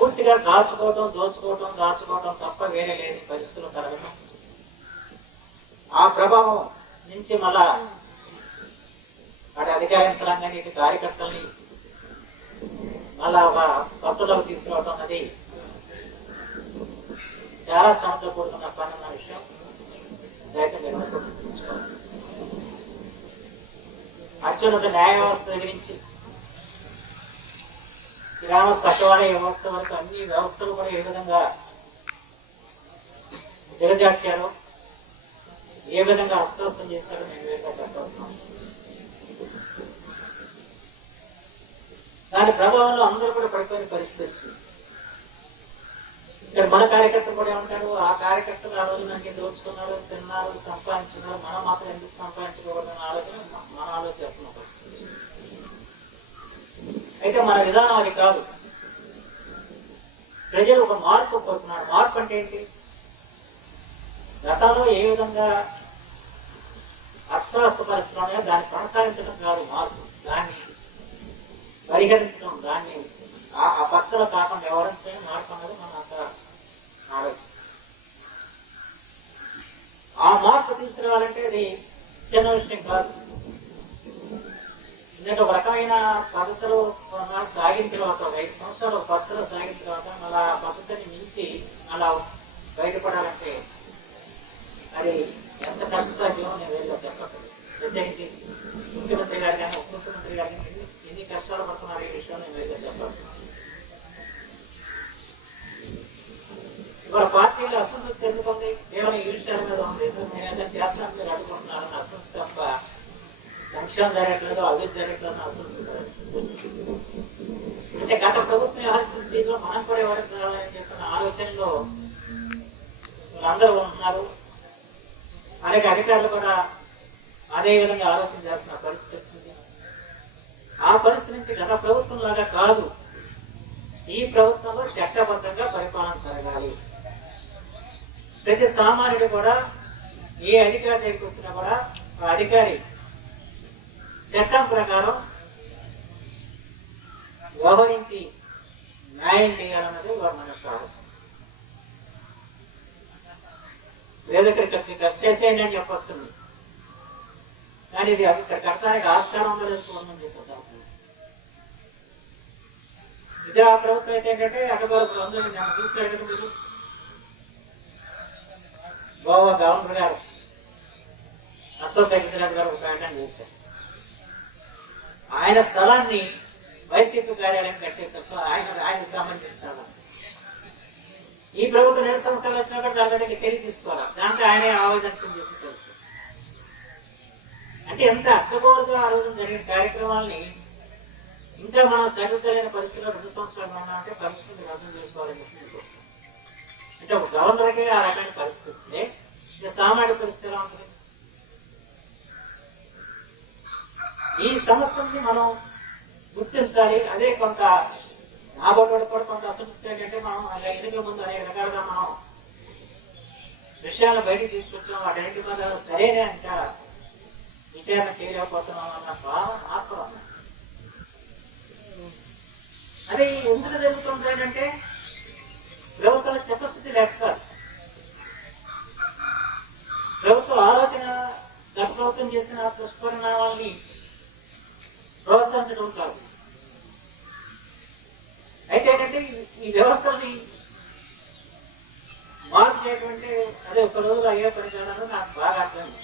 పూర్తిగా దాచుకోవటం దాచుకోవటం తప్ప వేరే లేని పరిస్థితులు కలగటం, ఆ ప్రభావం నుంచి మళ్ళా వాటి అధికార యంత్రాంగాన్ని ఇటు కార్యకర్తల్ని మళ్ళా ఒక కొత్తలోకి తీసుకురావటం అన్నది చాలా శ్రమతో కూడుకున్న పని అన్న విషయం అత్యున్నత న్యాయ వ్యవస్థ దగ్గర నుంచి గ్రామ సచివాలయ వ్యవస్థ వరకు అన్ని వ్యవస్థలు కూడా ఏ విధంగా దిగజార్చారో, ఏ విధంగా అస్త్రస్తం చేశారో నేను వేరుగా చెప్పాల్సిన దాని ప్రభావంలో అందరూ కూడా పడిపోయిన పరిస్థితి వచ్చింది. ఇక్కడ మన కార్యకర్తలు కూడా ఏమంటారు, ఆ కార్యకర్తలు ఆ రోజు నాకు దోచుకున్నారు, తిన్నారు, సంపాదించున్నారు, మనం మాత్రం ఎందుకు సంపాదించుకోకూడదన్న ఆలోచన మన ఆలోచిస్తున్న పరిస్థితి. అయితే మన విధానం అది కాదు. ప్రజలు ఒక మార్పు కోరుతున్నారు. మార్పు అంటే ఏంటి? గతంలో ఏ విధంగా అస్త్రాస్త్ర పరిస్థితులు దాన్ని కొనసాగించడం కాదు మార్పు, దాన్ని పరిహరించడం, దాన్ని ఆ పక్కలో కాకుండా వ్యవహరించడం మార్పు అన్నది మనం అంత ఆలోచన. ఆ మార్పు తీసుకురావాలంటే అది చిన్న విషయం కాదు. ఎందుకంటే ఒక రకమైన పద్ధతులు సాగిన తర్వాత, 5 సంవత్సరాలు పద్ధతులు సాగిన తర్వాత మళ్ళీ ఆ పద్ధతిని మించి అలా బయటపడాలంటే అది ఎంత కష్టసాధ్యమో నేను వెళ్ళి చెప్పట్లేదు. ప్రత్యేకించి ముఖ్యమంత్రి గారు కానీ ఉప ముఖ్యమంత్రి గారు కానీ ఎన్ని కష్టాలు పడుతున్నారు ఈ విషయం నేను వెళ్ళి చెప్పాల్సి. ఇవాళ పార్టీలో అసంతృప్తి ఎందుకుంది? కేవలం ఈ విషయాల మీద ఉంది. నేను ఏదైనా చేస్తాను మీరు అడుగుతున్నారని అసంతృప్తి తప్ప సంక్షేమం జరగట్లేదు, అభివృద్ధి జరగట్లేదు అసంతృప్తి. అంటే గత ప్రభుత్వం వ్యవహరించిన దీంట్లో మనం కూడా వ్యవహరించాలని చెప్పిన ఆలోచనలో వీళ్ళందరూ ఉంటున్నారు. అలాగే అధికారులు కూడా అదే విధంగా ఆలోచన చేస్తున్న పరిస్థితి వచ్చింది. ఆ పరిస్థితి నుంచి గత ప్రభుత్వం లాగా కాదు, ఈ ప్రభుత్వంలో చట్టబద్ధంగా పరిపాలన జరగాలి. ప్రతి సామాన్యుడు కూడా ఏ అధికారి దగ్గరికి వచ్చినా కూడా ఆ అధికారి చట్టం ప్రకారం వ్యవహరించి న్యాయం చేయాలన్నది మన యొక్క ఆలోచన. లేదా ఇక్కడ కట్టేసేయండి అని చెప్పచ్చు, కానీ ఇది ఇక్కడ కట్టడానికి ఆస్కారం ఉందో లేదు చూడమని చెప్పాల్సింది. ఇదే ఆ ప్రభుత్వం అయితే ఏంటంటే అటువరకు అందరూ నన్ను చూస్తారు కదా మీరు. గోవా గవర్నర్ గారు అశోక్ గజరాజ్ గారు ఒక ప్రకటన చేశారు. ఆయన స్థలాన్ని వైసీపీ కార్యాలయం కట్టేశారు. సో ఆయనకు సంబంధిస్తాడు. ఈ ప్రభుత్వం 2 సంవత్సరాలు వచ్చినా కూడా దాని మీద చర్య తీసుకోవాలి. దాంతో ఆయనే ఆవేదన చేసుకుంటారు. అంటే ఎంత అడ్డగోలుగా ఆ రోజు జరిగిన కార్యక్రమాలని ఇంకా మనం సరిదిద్దలేని పరిస్థితిలో 2 సంవత్సరాలు ఉన్నామంటే పరిస్థితిని అర్థం చేసుకోవాలని చెప్పి. అంటే ఒక గవర్నర్కే ఆ రకమైన పరిస్థితి వస్తే ఇంకా సామాజిక పరిస్థితి ఎలా ఉంటుంది? ఈ సమస్యని మనం గుర్తించాలి. అదే కొంత నాబోటి కూడా కొంత అసంతృప్తి ఏంటంటే మనం ఎన్నికల ముందు అనేక రకాలుగా మనం విషయాలను బయటకు తీసుకొచ్చాం. వాటి మీద సరైన ఇంకా విచారణ చేయలేకపోతున్నాం అన్న భావన నాకు ఉంది. అదే ఎందుకు జరుగుతుంది ఏంటంటే ప్రభుత్వం చిత్తశుద్ధి లేక కాదు, ప్రభుత్వ ఆలోచన గత ప్రభుత్వం చేసిన దుష్పరిణామాలని ప్రోత్సహించడం కాదు. అయితే ఏంటంటే ఈ వ్యవస్థల్ని మార్పు చేయటం అంటే అదే ఒక రోజులో అయ్యే పని కాదని నాకు బాగా అర్థమైంది.